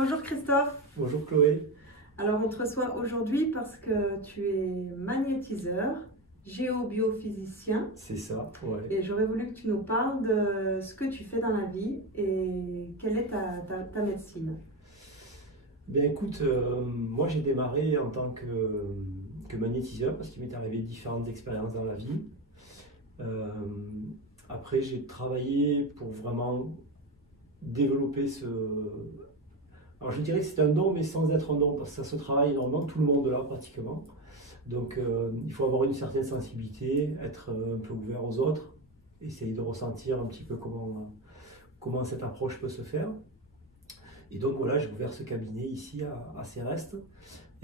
Bonjour Christophe. Bonjour Chloé. Alors on te reçoit aujourd'hui parce que tu es magnétiseur, géobiophysicien. C'est ça, ouais. Et j'aurais voulu que tu nous parles de ce que tu fais dans la vie et quelle est ta médecine. Bien écoute, moi j'ai démarré en tant que magnétiseur parce qu'il m'est arrivé différentes expériences dans la vie. Euh, Après j'ai travaillé pour vraiment développer ce... Alors je dirais que c'est un don mais sans être un don parce que ça se travaille énormément, tout le monde là pratiquement. Donc il faut avoir une certaine sensibilité, être un peu ouvert aux autres, essayer de ressentir un petit peu comment cette approche peut se faire. Et donc voilà, j'ai ouvert ce cabinet ici à Céreste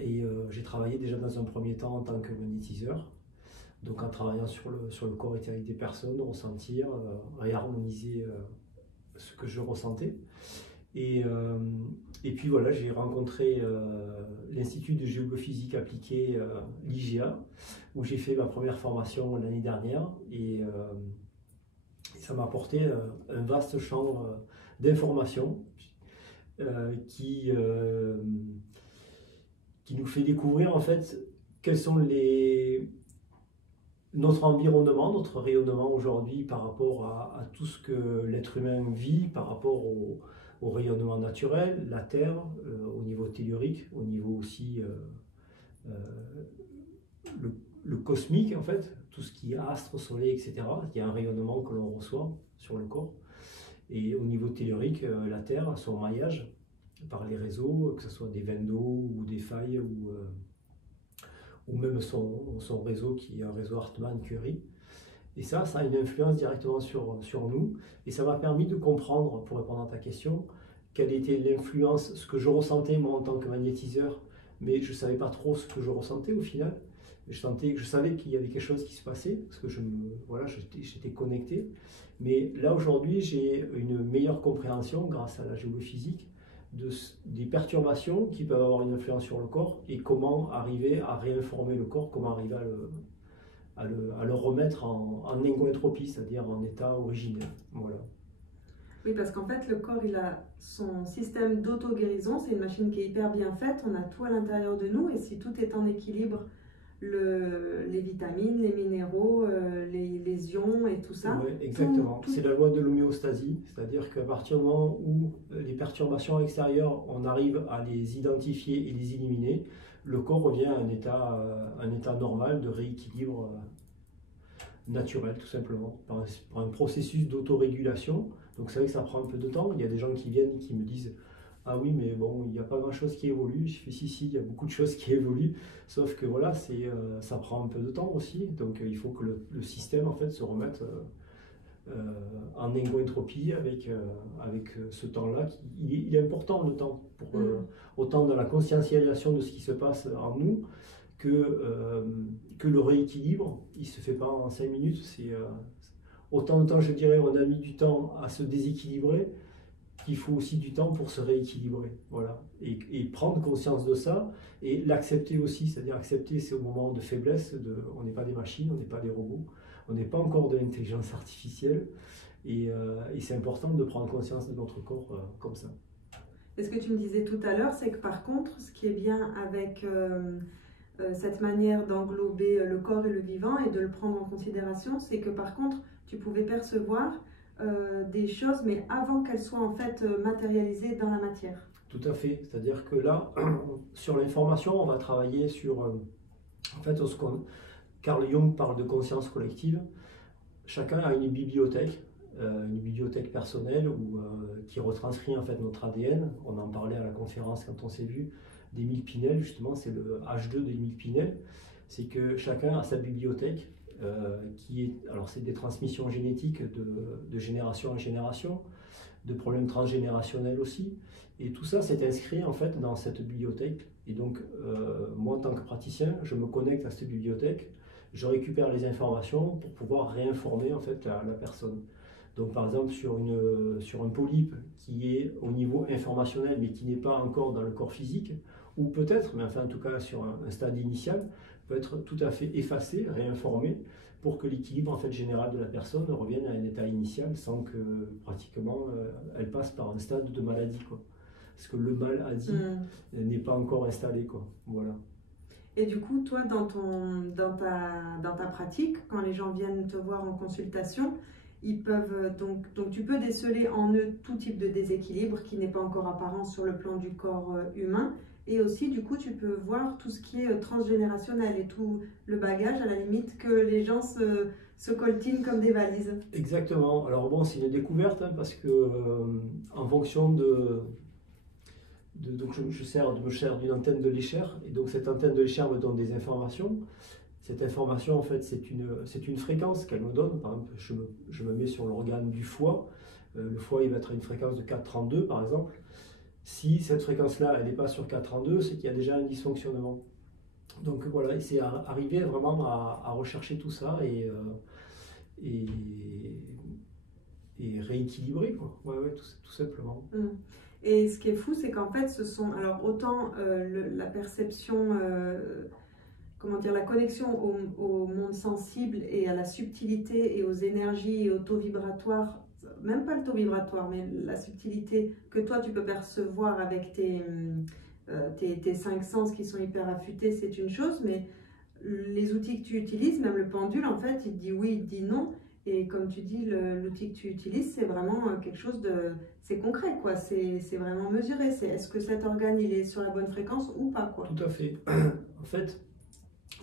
et j'ai travaillé déjà dans un premier temps en tant que magnétiseur. Donc en travaillant sur le corps éthérique des personnes, ressentir, réharmoniser ce que je ressentais. Et puis voilà, j'ai rencontré l'Institut de géophysique appliquée, l'IGA, où j'ai fait ma première formation l'année dernière. Et ça m'a apporté un vaste champ d'informations qui nous fait découvrir en fait quels sont notre environnement, notre rayonnement aujourd'hui par rapport à tout ce que l'être humain vit, par rapport au rayonnement naturel, la Terre, au niveau tellurique, au niveau aussi le cosmique en fait, tout ce qui est astre, soleil, etc. Il y a un rayonnement que l'on reçoit sur le corps. Et au niveau tellurique, la Terre, son maillage par les réseaux, que ce soit des veines d'eau ou des failles ou même son réseau qui est un réseau Hartmann-Curie. Et ça a une influence directement sur nous. Et ça m'a permis de comprendre, pour répondre à ta question, quelle était l'influence, ce que je ressentais moi en tant que magnétiseur, mais je ne savais pas trop ce que je ressentais au final. Je savais qu'il y avait quelque chose qui se passait, parce que j'étais connecté. Mais là aujourd'hui, j'ai une meilleure compréhension, grâce à la géophysique, des perturbations qui peuvent avoir une influence sur le corps et comment arriver à réinformer le corps, comment arriver à le remettre en ego-entropie, c'est-à-dire en état originel. Voilà. Oui, parce qu'en fait, le corps, il a son système d'auto-guérison. C'est une machine qui est hyper bien faite. On a tout à l'intérieur de nous. Et si tout est en équilibre, les vitamines, les minéraux, les ions et tout ça. Oui, exactement. C'est la loi de l'homéostasie. C'est-à-dire qu'à partir du moment où les perturbations extérieures, on arrive à les identifier et les éliminer, le corps revient à un état normal de rééquilibre naturel, tout simplement, par un processus d'autorégulation. Donc c'est vrai que ça prend un peu de temps. Il y a des gens qui viennent et qui me disent « Ah oui, mais bon, il n'y a pas grand-chose qui évolue. » Je fais « Si, il y a beaucoup de choses qui évoluent. » Sauf que voilà, ça prend un peu de temps aussi. Donc il faut que le système, en fait, se remette en ego-entropie avec ce temps-là. Il est important, le temps, autant dans la conscientisation de ce qui se passe en nous, que le rééquilibre. Il ne se fait pas en 5 minutes. Autant de temps, je dirais, on a mis du temps à se déséquilibrer, qu'il faut aussi du temps pour se rééquilibrer. Voilà. Et prendre conscience de ça et l'accepter aussi, c'est-à-dire accepter ces moments de faiblesse, on n'est pas des machines, on n'est pas des robots, on n'est pas encore de l'intelligence artificielle. Et c'est important de prendre conscience de notre corps comme ça. Et ce que tu me disais tout à l'heure, c'est que par contre, ce qui est bien avec cette manière d'englober le corps et le vivant et de le prendre en considération, c'est que par contre, tu pouvais percevoir des choses, mais avant qu'elles soient en fait matérialisées dans la matière. Tout à fait. C'est-à-dire que là, sur l'information, on va travailler sur, en fait, Carl Jung parle de conscience collective. Chacun a une bibliothèque personnelle qui retranscrit en fait notre ADN. On en parlait à la conférence quand on s'est vu d'Émile Pinel, justement, c'est le H2 d'Émile Pinel. C'est que chacun a sa bibliothèque alors c'est des transmissions génétiques de génération en génération, de problèmes transgénérationnels aussi. Et tout ça s'est inscrit en fait dans cette bibliothèque. Et donc, moi en tant que praticien, je me connecte à cette bibliothèque, je récupère les informations pour pouvoir réinformer en fait la personne. Donc par exemple sur un polype qui est au niveau informationnel mais qui n'est pas encore dans le corps physique, ou peut-être, mais enfin en tout cas sur un stade initial, peut être tout à fait effacé, réinformé, pour que l'équilibre en fait, général de la personne revienne à un état initial sans que pratiquement elle passe par un stade de maladie, quoi. ce que le mal a dit n'est pas encore installé, quoi. Voilà. Et du coup, toi, dans ta pratique, quand les gens viennent te voir en consultation, ils peuvent donc tu peux déceler en eux tout type de déséquilibre qui n'est pas encore apparent sur le plan du corps humain. Et aussi, du coup, tu peux voir tout ce qui est transgénérationnel et tout le bagage, à la limite, que les gens se coltinent comme des valises. Exactement. Alors bon, c'est une découverte, hein, parce que en fonction donc je me sers d'une antenne de Lécher, et donc cette antenne de Lécher me donne des informations. Cette information, en fait, c'est une fréquence qu'elle me donne. Par exemple, je me mets sur l'organe du foie. Le foie, il va être à une fréquence de 4,32 par exemple. Si cette fréquence-là, elle n'est pas sur 4,32, c'est qu'il y a déjà un dysfonctionnement. Donc voilà, c'est arriver vraiment à rechercher tout ça et rééquilibrer, quoi. Ouais, tout simplement. Et ce qui est fou, c'est qu'en fait, alors autant la perception, comment dire, la connexion au monde sensible et à la subtilité et aux énergies et au taux vibratoire, même pas le taux vibratoire, mais la subtilité que toi tu peux percevoir avec tes cinq sens qui sont hyper affûtés, c'est une chose, mais les outils que tu utilises, même le pendule, en fait, il te dit oui, il te dit non. Et comme tu dis, l'outil que tu utilises, c'est vraiment quelque chose de... C'est concret, quoi. C'est vraiment mesuré. Est-ce que cet organe, il est sur la bonne fréquence ou pas, quoi. Tout à fait. En fait,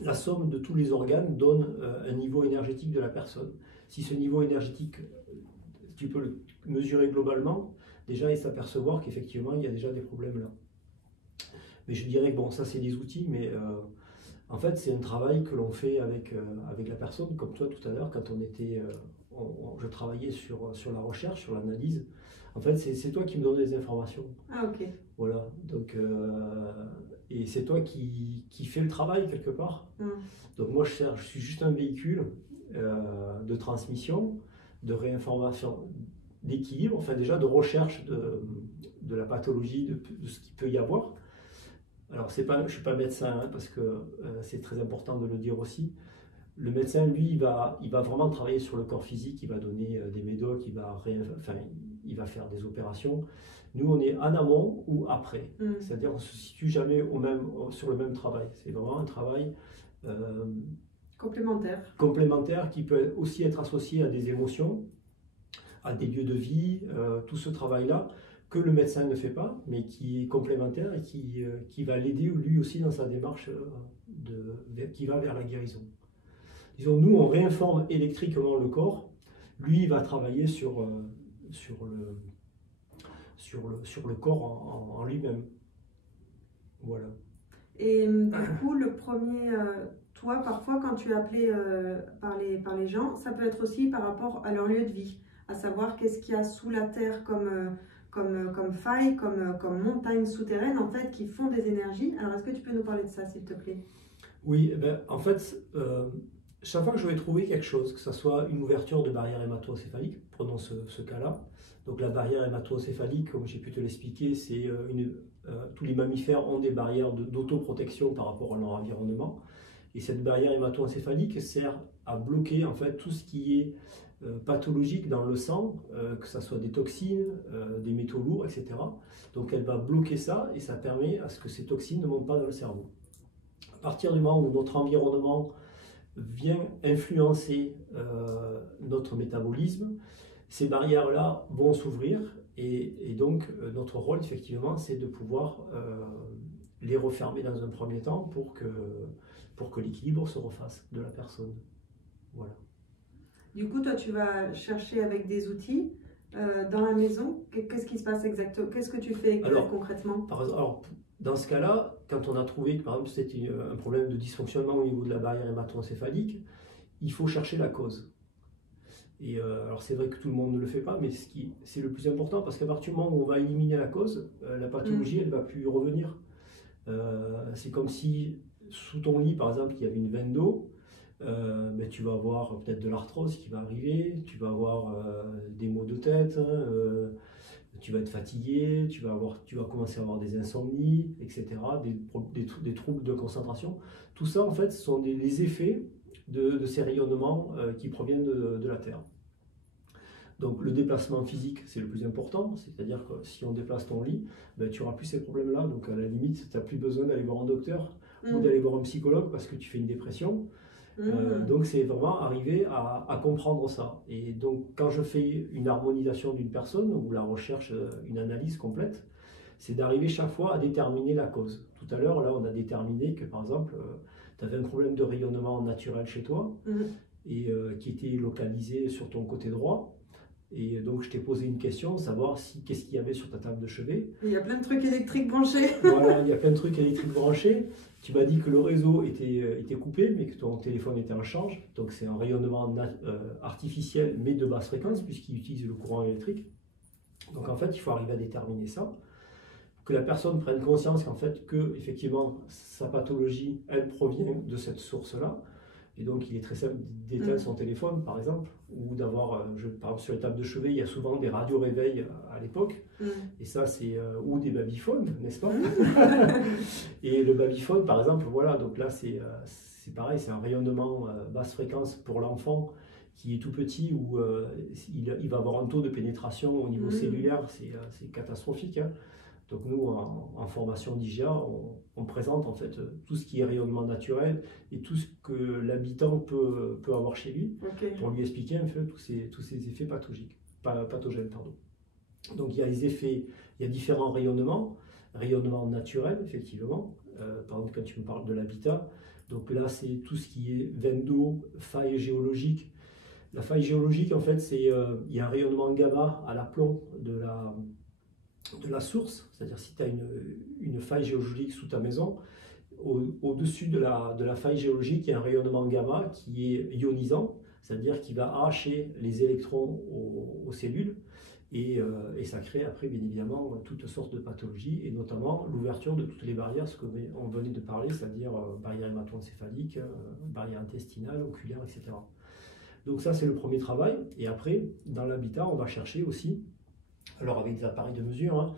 la somme de tous les organes donne un niveau énergétique de la personne. Si ce niveau énergétique, tu peux le mesurer globalement, déjà, et s'apercevoir qu'effectivement, il y a déjà des problèmes là. Mais je dirais que bon, ça, c'est des outils, mais... en fait, c'est un travail que l'on fait avec la personne, comme toi tout à l'heure, quand je travaillais sur la recherche, sur l'analyse. En fait, c'est toi qui me donnes des informations. Ah, ok. Voilà, donc, et c'est toi qui fais le travail quelque part. Donc moi, je suis juste un véhicule de transmission, de réinformation, d'équilibre, enfin déjà de recherche de la pathologie, de ce qu'il peut y avoir. Alors, je ne suis pas médecin, hein, parce que c'est très important de le dire aussi. Le médecin, lui, il va vraiment travailler sur le corps physique, il va donner des médocs, il va faire des opérations. Nous, on est en amont ou après. C'est-à-dire qu'on ne se situe jamais sur le même travail. C'est vraiment un travail complémentaire qui peut aussi être associé à des émotions, à des lieux de vie, tout ce travail-là que le médecin ne fait pas, mais qui est complémentaire et qui va l'aider lui aussi dans sa démarche qui va vers la guérison. Disons, nous, on réinforme électriquement le corps, lui, il va travailler sur le corps en lui-même. Voilà. Et du coup, le premier, toi, parfois, quand tu es appelé par les gens, ça peut être aussi par rapport à leur lieu de vie, à savoir qu'est-ce qu'il y a sous la terre comme failles, comme montagnes souterraines, en fait, qui font des énergies. Alors, est-ce que tu peux nous parler de ça, s'il te plaît? Oui, en fait, chaque fois que je vais trouver quelque chose, que ce soit une ouverture de barrière hémato-encéphalique, prenons ce cas-là. Donc la barrière hémato-encéphalique, comme j'ai pu te l'expliquer, c'est tous les mammifères ont des barrières d'autoprotection par rapport à leur environnement. Et cette barrière hémato-encéphalique sert à bloquer en fait tout ce qui est pathologique dans le sang, que ce soit des toxines, des métaux lourds, etc. Donc elle va bloquer ça et ça permet à ce que ces toxines ne montent pas dans le cerveau. À partir du moment où notre environnement vient influencer notre métabolisme, ces barrières-là vont s'ouvrir et donc notre rôle effectivement c'est de pouvoir les refermer dans un premier temps pour que l'équilibre se refasse de la personne. Voilà. Du coup, toi, tu vas chercher avec des outils dans la maison. Qu'est-ce qui se passe exactement? Qu'est-ce que tu fais concrètement? Alors, dans ce cas-là, quand on a trouvé que par exemple c'était un problème de dysfonctionnement au niveau de la barrière hémato-encéphalique, il faut chercher la cause. Et alors c'est vrai que tout le monde ne le fait pas, mais c'est le plus important parce qu'à partir du moment où on va éliminer la cause, la pathologie elle ne va plus revenir. C'est comme si sous ton lit par exemple il y avait une veine d'eau. Tu vas avoir peut-être de l'arthrose qui va arriver, tu vas avoir des maux de tête, tu vas être fatigué, tu vas commencer à avoir des insomnies, etc., des troubles de concentration. Tout ça, en fait, ce sont les effets de ces rayonnements qui proviennent de la Terre. Donc le déplacement physique, c'est le plus important, c'est-à-dire que si on déplace ton lit, ben, tu n'auras plus ces problèmes-là. Donc à la limite, tu n'as plus besoin d'aller voir un docteur ou d'aller voir un psychologue parce que tu fais une dépression. Donc c'est vraiment arriver à comprendre ça. Et donc quand je fais une harmonisation d'une personne ou la recherche, une analyse complète, c'est d'arriver chaque fois à déterminer la cause. Tout à l'heure, là, on a déterminé que par exemple, tu avais un problème de rayonnement naturel chez toi et qui était localisé sur ton côté droit. Et donc, je t'ai posé une question, savoir qu'est-ce qu'il y avait sur ta table de chevet. Il y a plein de trucs électriques branchés. Voilà, il y a plein de trucs électriques branchés. Tu m'as dit que le réseau était coupé, mais que ton téléphone était en charge. Donc, c'est un rayonnement artificiel, mais de basse fréquence, puisqu'il utilise le courant électrique. Donc, en fait, il faut arriver à déterminer ça. Que la personne prenne conscience qu'en fait, que, effectivement, sa pathologie, elle provient de cette source-là. Et donc, il est très simple d'éteindre son téléphone, par exemple, ou d'avoir, par exemple, sur les tables de chevet, il y a souvent des radios réveils à l'époque. Et ça, c'est, ou des babyphones, n'est-ce pas? Et le babyphone, par exemple, voilà, donc là, c'est pareil, c'est un rayonnement basse fréquence pour l'enfant qui est tout petit, où il va avoir un taux de pénétration au niveau cellulaire, c'est catastrophique, hein. Donc nous, en formation d'IGA, on présente en fait tout ce qui est rayonnement naturel et tout ce que l'habitant peut avoir chez lui, pour lui expliquer en fait tous ces effets pathogènes. Donc il y a les effets, il y a différents rayonnements, rayonnement naturel effectivement, par exemple quand tu me parles de l'habitat, donc là c'est tout ce qui est veine d'eau, faille géologique. La faille géologique en fait c'est, il y a un rayonnement gamma à l'aplomb de la source, c'est-à-dire si tu as une faille géologique sous ta maison, au-dessus de la faille géologique, il y a un rayonnement gamma qui est ionisant, c'est-à-dire qui va arracher les électrons aux cellules, et ça crée après bien évidemment toutes sortes de pathologies, et notamment l'ouverture de toutes les barrières, ce qu'on venait de parler, c'est-à-dire barrière hémato-encéphalique, barrière intestinale, oculaire, etc. Donc ça c'est le premier travail, et après dans l'habitat on va chercher aussi, alors avec des appareils de mesure, hein,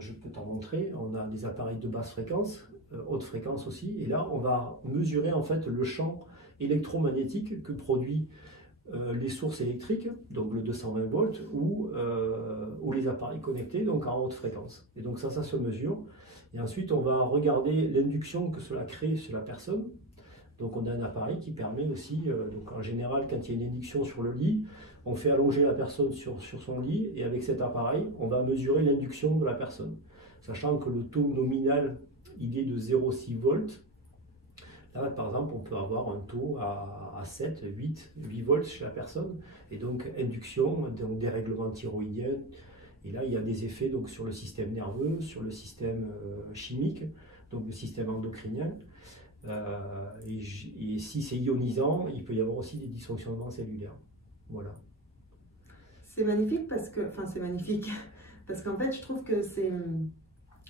je peux t'en montrer, on a des appareils de basse fréquence, haute fréquence aussi, et là on va mesurer en fait le champ électromagnétique que produit les sources électriques, donc le 220 volts, ou les appareils connectés, donc en haute fréquence. Et donc ça se mesure, et ensuite on va regarder l'induction que cela crée sur la personne. Donc on a un appareil qui permet aussi, donc en général quand il y a une induction sur le lit, on fait allonger la personne sur son lit, et avec cet appareil, on va mesurer l'induction de la personne. Sachant que le taux nominal, il est de 0,6 volts. Là, par exemple, on peut avoir un taux à 7, 8 volts chez la personne. Et donc, induction, donc dérèglement thyroïdien. Et là, il y a des effets donc, sur le système nerveux, sur le système chimique, donc le système endocrinien. Et si c'est ionisant, il peut y avoir aussi des dysfonctionnements cellulaires. Voilà. C'est magnifique parce que, enfin c'est magnifique, parce qu'en fait je trouve que c'est,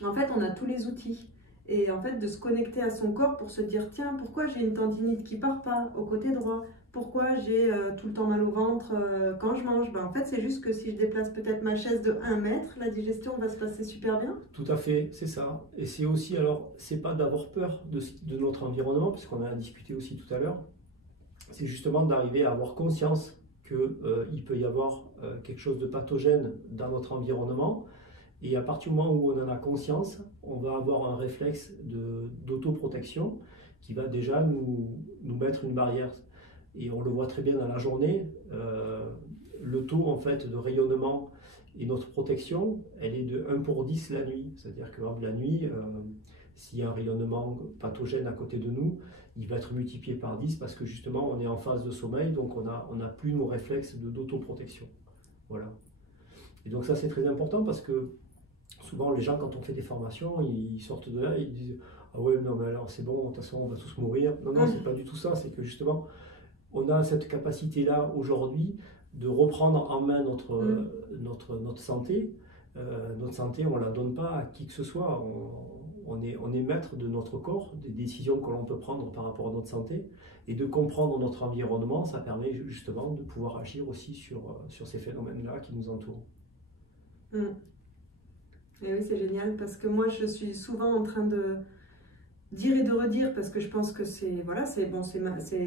en fait on a tous les outils, et en fait de se connecter à son corps pour se dire tiens pourquoi j'ai une tendinite qui part pas au côté droit, pourquoi j'ai tout le temps mal au ventre quand je mange, ben, en fait c'est juste que si je déplace peut-être ma chaise de 1 mètre, la digestion va se passer super bien. Tout à fait, c'est ça. Et c'est aussi, alors c'est pas d'avoir peur de notre environnement, puisqu'on en a discuté aussi tout à l'heure, c'est justement d'arriver à avoir conscience qu'il peut y avoir quelque chose de pathogène dans notre environnement, et à partir du moment où on en a conscience, on va avoir un réflexe d'autoprotection qui va déjà nous mettre une barrière. Et on le voit très bien dans la journée, le taux en fait de rayonnement et notre protection, elle est de 1 pour 10 la nuit. C'est-à-dire que la nuit, s'il y a un rayonnement pathogène à côté de nous, il va être multiplié par 10 parce que justement on est en phase de sommeil, donc on n'a plus nos réflexes d'autoprotection. Voilà. Et donc ça c'est très important parce que souvent les gens quand on fait des formations, ils sortent de là et ils disent ah ouais non mais alors c'est bon, de toute façon on va tous mourir. Non, non, c'est pas du tout ça, c'est que justement on a cette capacité-là aujourd'hui de reprendre en main notre santé. Notre santé, on ne la donne pas à qui que ce soit. On est maître de notre corps, des décisions que l'on peut prendre par rapport à notre santé. Et de comprendre notre environnement, ça permet justement de pouvoir agir aussi sur ces phénomènes-là qui nous entourent. Et oui, c'est génial parce que moi, je suis souvent en train de dire et de redire parce que je pense que c'est voilà, c'est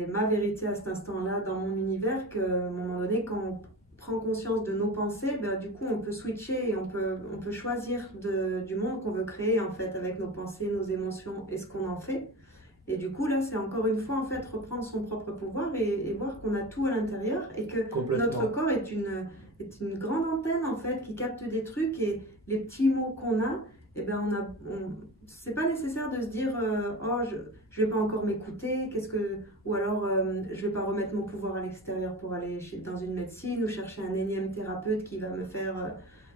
ma vérité à cet instant-là dans mon univers, qu'à un moment donné, quand on prend conscience de nos pensées, ben, du coup, on peut switcher et on peut choisir du monde qu'on veut créer, en fait, avec nos pensées, nos émotions et ce qu'on en fait. Et du coup, là, c'est encore une fois, en fait, reprendre son propre pouvoir et voir qu'on a tout à l'intérieur et que notre corps est une grande antenne, en fait, qui capte des trucs et les petits mots qu'on a, eh ben, c'est pas nécessaire de se dire oh, je vais pas encore m'écouter, ou alors je vais pas remettre mon pouvoir à l'extérieur pour aller dans une médecine ou chercher un énième thérapeute qui va me faire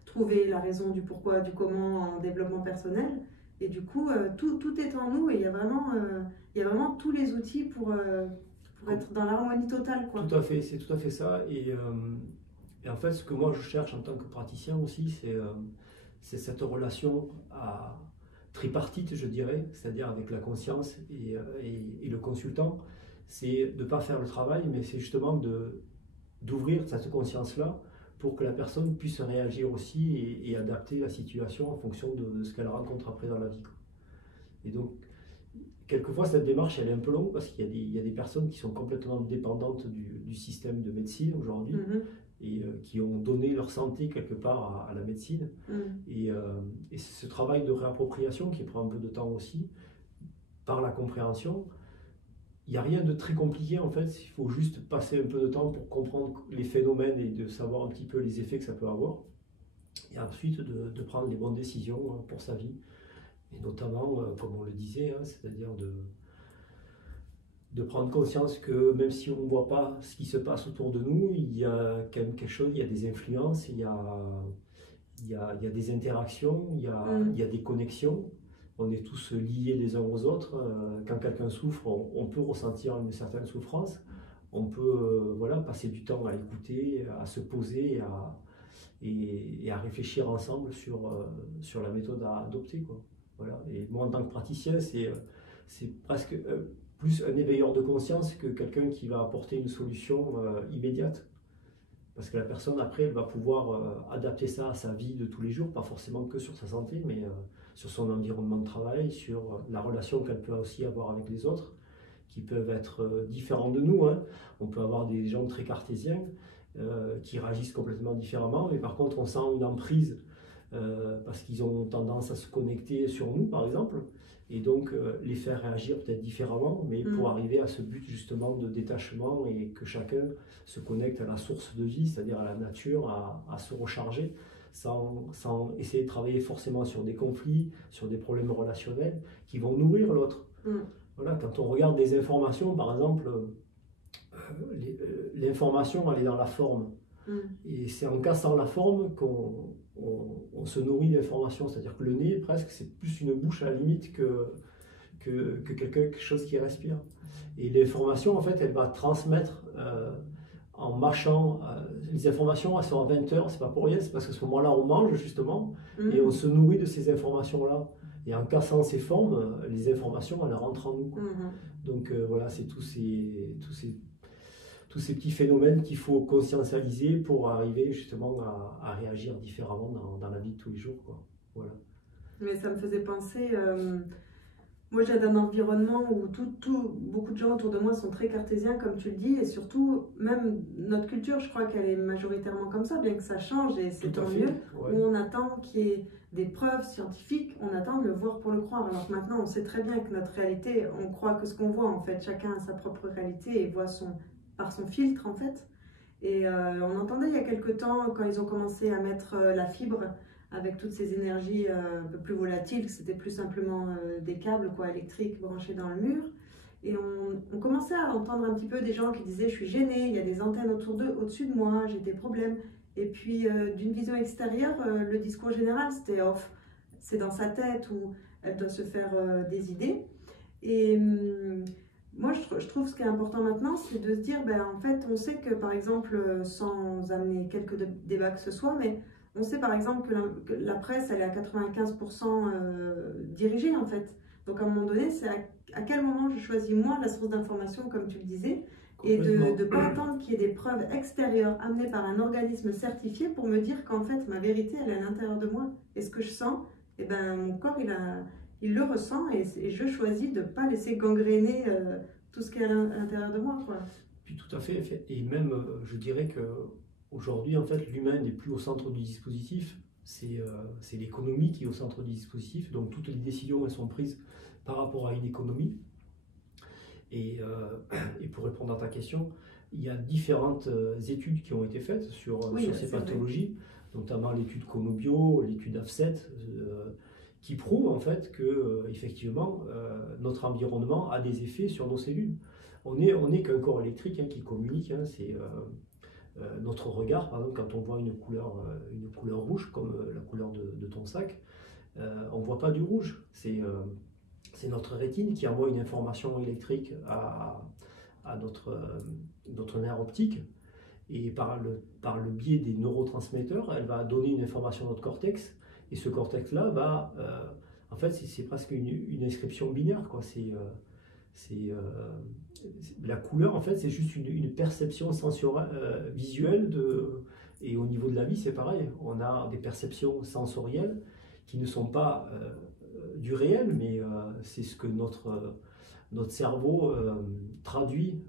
trouver la raison du pourquoi, du comment en développement personnel. Et du coup, tout est en nous et il y a vraiment tous les outils pour être dans l'harmonie totale, quoi. Tout à fait, c'est tout à fait ça. Et en fait, ce que moi je cherche en tant que praticien aussi, c'est cette relation tripartite, je dirais, c'est-à-dire avec la conscience et le consultant. C'est de ne pas faire le travail, mais c'est justement d'ouvrir cette conscience-là pour que la personne puisse réagir aussi et adapter la situation en fonction de ce qu'elle rencontre après dans la vie. Et donc, quelquefois, cette démarche, elle est un peu longue parce qu'il y a des personnes qui sont complètement dépendantes du système de médecine aujourd'hui et qui ont donné leur santé quelque part à la médecine. Et c'est ce travail de réappropriation qui prend un peu de temps aussi, par la compréhension. Il n'y a rien de très compliqué en fait, il faut juste passer un peu de temps pour comprendre les phénomènes et de savoir un petit peu les effets que ça peut avoir. Et ensuite de prendre les bonnes décisions pour sa vie. Et notamment, comme on le disait, c'est-à-dire de prendre conscience que même si on ne voit pas ce qui se passe autour de nous, il y a quand même quelque chose, il y a des influences, il y a des interactions, il y a des connexions. On est tous liés les uns aux autres. Quand quelqu'un souffre, on peut ressentir une certaine souffrance. On peut passer du temps à écouter, à se poser et à réfléchir ensemble sur la méthode à adopter, quoi. Voilà. Et moi, en tant que praticien, c'est presque plus un éveilleur de conscience que quelqu'un qui va apporter une solution immédiate. Parce que la personne, après, elle va pouvoir adapter ça à sa vie de tous les jours, pas forcément que sur sa santé, mais sur son environnement de travail, sur la relation qu'elle peut aussi avoir avec les autres, qui peuvent être différents de nous. On peut avoir des gens très cartésiens qui réagissent complètement différemment, mais par contre, on sent une emprise parce qu'ils ont tendance à se connecter sur nous, par exemple, et donc les faire réagir peut-être différemment, mais pour arriver à ce but justement de détachement et que chacun se connecte à la source de vie, c'est-à-dire à la nature, à se recharger, sans essayer de travailler forcément sur des conflits, sur des problèmes relationnels qui vont nourrir l'autre. Voilà, quand on regarde des informations, par exemple, l'information, elle est dans la forme. Et c'est en cassant la forme qu'on se nourrit d'informations. C'est-à-dire que le nez, presque, c'est plus une bouche à la limite que quelque chose qui respire. Et l'information, en fait, elle va transmettre en mâchant. Les informations, elles sont à 20 heures, c'est pas pour rien, c'est parce qu'à ce moment-là, on mange, justement, et on se nourrit de ces informations-là. Et en cassant ces formes, les informations, elles rentrent en nous. Donc voilà, c'est tous ces petits phénomènes qu'il faut conscientialiser pour arriver justement à réagir différemment dans la vie de tous les jours, quoi. Voilà. Mais ça me faisait penser, moi j'ai un environnement où beaucoup de gens autour de moi sont très cartésiens comme tu le dis, et surtout même notre culture, je crois qu'elle est majoritairement comme ça, bien que ça change et c'est tant mieux, où on attend qu'il y ait des preuves scientifiques, on attend de le voir pour le croire. Alors que maintenant on sait très bien que notre réalité, on croit que ce qu'on voit en fait, chacun a sa propre réalité et voit par son filtre en fait. Et on entendait il y a quelque temps, quand ils ont commencé à mettre la fibre avec toutes ces énergies un peu plus volatiles, que c'était plus simplement des câbles électriques branchés dans le mur. Et on commençait à entendre un petit peu des gens qui disaient « je suis gênée, il y a des antennes au-dessus de moi, j'ai des problèmes ». Et puis d'une vision extérieure, le discours général c'était off, c'est dans sa tête ou elle doit se faire des idées. Et moi, je trouve ce qui est important maintenant, c'est de se dire, en fait, on sait que, par exemple, sans amener quelques débats que ce soit, mais on sait, par exemple, que la presse, elle est à 95% dirigée, en fait. Donc, à un moment donné, c'est à quel moment je choisis, moi, la source d'information, comme tu le disais, et de ne pas attendre qu'il y ait des preuves extérieures amenées par un organisme certifié pour me dire qu'en fait, ma vérité, elle est à l'intérieur de moi. Et ce que je sens, mon corps, il le ressent et je choisis de ne pas laisser gangréner tout ce qui est à l'intérieur de moi, quoi. Puis tout à fait, et même je dirais que aujourd'hui, en fait, l'humain n'est plus au centre du dispositif, c'est l'économie qui est au centre du dispositif, donc toutes les décisions, elles sont prises par rapport à une économie. Et pour répondre à ta question, il y a différentes études qui ont été faites sur ces pathologies, notamment l'étude Conobio, l'étude AFSET, qui prouvent en fait que effectivement notre environnement a des effets sur nos cellules. On est qu'un corps électrique hein, qui communique. Hein, c'est notre regard, par exemple, quand on voit une couleur rouge comme la couleur de ton sac, on ne voit pas du rouge. C'est notre rétine qui envoie une information électrique à notre nerf optique. Et par le biais des neurotransmetteurs, elle va donner une information à notre cortex. Et ce cortex-là va... en fait, c'est presque une inscription binaire, quoi. La couleur, en fait, c'est juste une perception sensorielle, visuelle. Et au niveau de la vie, c'est pareil. On a des perceptions sensorielles qui ne sont pas du réel, mais c'est ce que notre cerveau traduit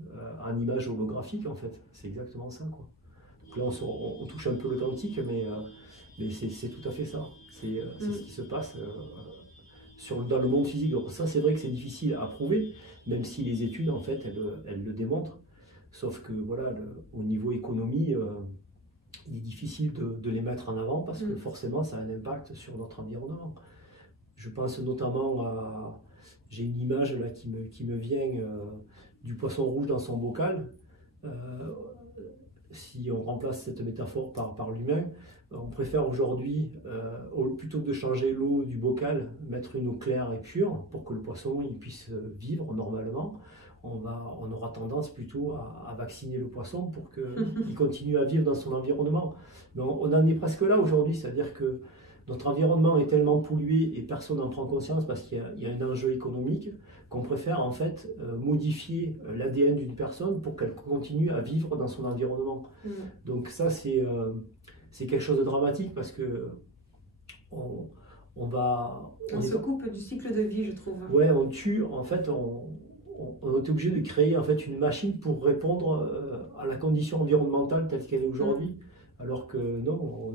en images holographiques, en fait. C'est exactement ça, quoi. Donc là, on touche un peu le quantique, mais c'est tout à fait ça. C'est ce qui se passe dans le monde physique. Donc ça, c'est vrai que c'est difficile à prouver, même si les études, en fait, elles le démontrent. Sauf que, voilà, au niveau économie, il est difficile de les mettre en avant parce que forcément, ça a un impact sur notre environnement. Je pense notamment à... J'ai une image là qui me vient du poisson rouge dans son bocal. Si on remplace cette métaphore par l'humain, on préfère aujourd'hui, plutôt que de changer l'eau du bocal, mettre une eau claire et pure pour que le poisson il puisse vivre normalement. On aura tendance plutôt à vacciner le poisson pour qu'il continue à vivre dans son environnement. Mais on en est presque là aujourd'hui, c'est-à-dire que notre environnement est tellement pollué et personne n'en prend conscience parce qu'il y a un enjeu économique qu'on préfère en fait modifier l'ADN d'une personne pour qu'elle continue à vivre dans son environnement. Donc ça c'est quelque chose de dramatique parce que on se coupe du cycle de vie, je trouve. Ouais, on tue, en fait, on est obligé de créer en fait une machine pour répondre à la condition environnementale telle qu'elle est aujourd'hui. Alors que non,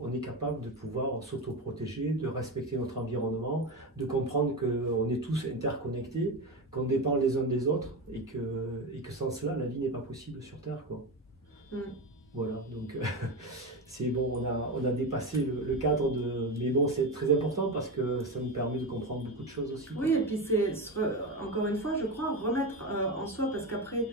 on est capable de pouvoir s'autoprotéger, de respecter notre environnement, de comprendre qu'on est tous interconnectés, qu'on dépend les uns des autres et que sans cela, la vie n'est pas possible sur Terre, quoi. Voilà, donc c'est bon, on a dépassé le cadre mais bon, c'est très important parce que ça nous permet de comprendre beaucoup de choses aussi. Oui, et puis c'est, encore une fois, je crois, remettre en soi, parce qu'après,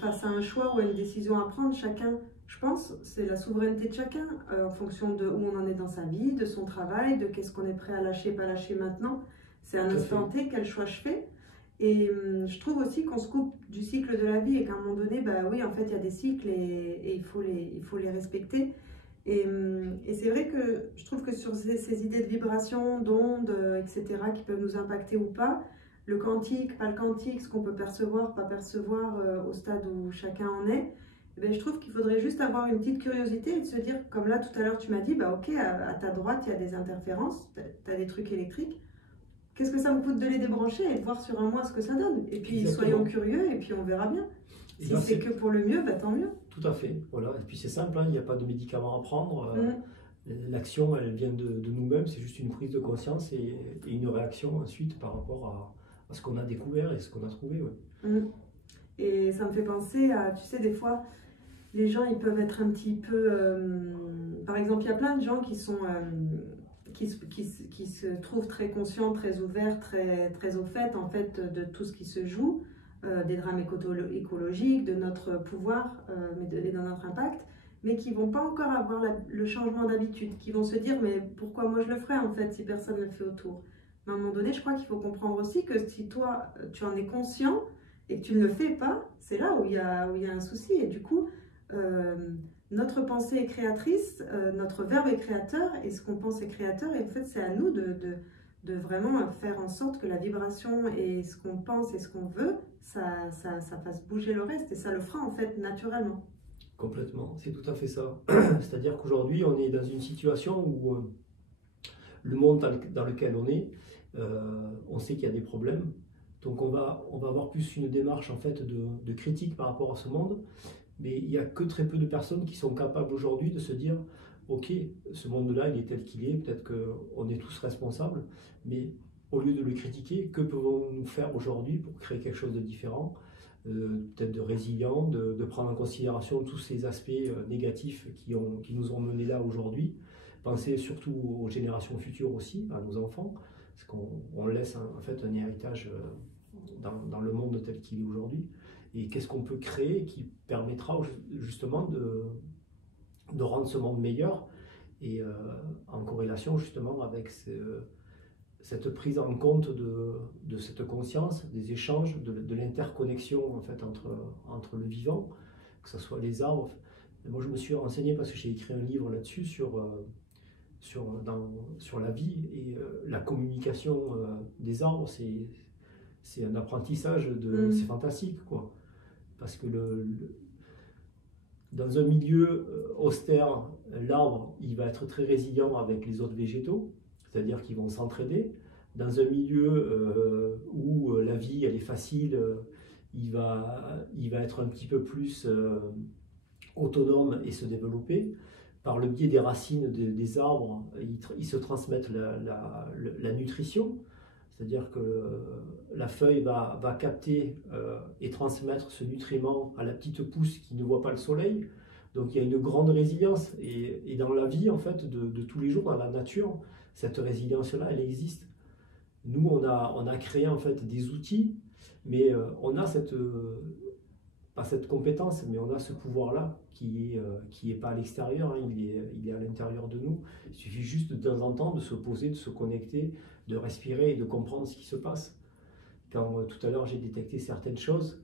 face à un choix ou à une décision à prendre, chacun, je pense, c'est la souveraineté de chacun, en fonction de où on en est dans sa vie, de son travail, de qu'est-ce qu'on est prêt à lâcher, pas lâcher maintenant. C'est un instant T, quel choix je fais. Et je trouve aussi qu'on se coupe du cycle de la vie et qu'à un moment donné, bah oui, en fait, il y a des cycles et il faut les respecter. Et c'est vrai que je trouve que sur ces idées de vibration, d'ondes, etc., qui peuvent nous impacter ou pas, le quantique, pas le quantique, ce qu'on peut percevoir, pas percevoir au stade où chacun en est, eh bien, je trouve qu'il faudrait juste avoir une petite curiosité et de se dire, comme là tout à l'heure tu m'as dit, bah ok, à ta droite il y a des interférences, tu as des trucs électriques. Qu'est-ce que ça me coûte de les débrancher et de voir sur un mois ce que ça donne? Et puis soyons curieux et puis on verra bien. Si c'est que pour le mieux, bah, tant mieux. Tout à fait, voilà. Et puis c'est simple, hein, il n'y a pas de médicaments à prendre. L'action, elle vient de nous-mêmes, c'est juste une prise de conscience et une réaction ensuite par rapport à ce qu'on a découvert et ce qu'on a trouvé. Ouais. Et ça me fait penser à, tu sais, des fois, les gens, ils peuvent être un petit peu... par exemple, il y a plein de gens qui sont... qui se trouvent très conscients, très ouverts, très au fait, en fait, de tout ce qui se joue, des drames écologiques, de notre pouvoir et de notre impact, mais qui ne vont pas encore avoir le changement d'habitude, qui vont se dire « mais pourquoi moi je le ferais en fait si personne ne le fait autour ?» Mais à un moment donné, je crois qu'il faut comprendre aussi que si toi, tu en es conscient et que tu ne le fais pas, c'est là où il y a un souci. Et du coup, notre pensée est créatrice, notre verbe est créateur, et ce qu'on pense est créateur, et en fait c'est à nous de vraiment faire en sorte que la vibration et ce qu'on pense et ce qu'on veut, ça fasse bouger le reste, et ça le fera en fait naturellement. Complètement, c'est tout à fait ça. C'est-à-dire qu'aujourd'hui on est dans une situation où le monde dans lequel on est, on sait qu'il y a des problèmes, donc on va avoir plus une démarche en fait de critique par rapport à ce monde. Mais il n'y a que très peu de personnes qui sont capables aujourd'hui de se dire, ok, ce monde-là, il est tel qu'il est, peut-être qu'on est tous responsables, mais au lieu de le critiquer, que pouvons-nous faire aujourd'hui pour créer quelque chose de différent, peut-être de résilient, de prendre en considération tous ces aspects négatifs qui nous ont menés là aujourd'hui, penser surtout aux générations futures aussi, à nos enfants, parce qu'on laisse en fait un héritage dans le monde tel qu'il est aujourd'hui. Et qu'est-ce qu'on peut créer qui permettra justement de rendre ce monde meilleur et en corrélation justement avec cette prise en compte de cette conscience, des échanges, de l'interconnexion en fait entre le vivant, que ce soit les arbres. Et moi je me suis renseigné parce que j'ai écrit un livre là-dessus sur la vie et la communication des arbres, c'est un apprentissage, c'est fantastique quoi. Parce que dans un milieu austère, l'arbre, il va être très résilient avec les autres végétaux, c'est-à-dire qu'ils vont s'entraider. Dans un milieu où la vie, elle est facile, il va être un petit peu plus autonome et se développer. Par le biais des racines des arbres, ils se transmettent la nutrition. C'est-à-dire que la feuille va capter et transmettre ce nutriment à la petite pousse qui ne voit pas le soleil. Donc il y a une grande résilience. Et dans la vie, en fait, de tous les jours, dans la nature, cette résilience-là, elle existe. Nous, on a créé en fait des outils, mais on a pas cette compétence, mais on a ce pouvoir-là qui est pas à l'extérieur, hein, il est à l'intérieur de nous. Il suffit juste de temps en temps de se poser, de se connecter, de respirer et de comprendre ce qui se passe. Quand tout à l'heure j'ai détecté certaines choses,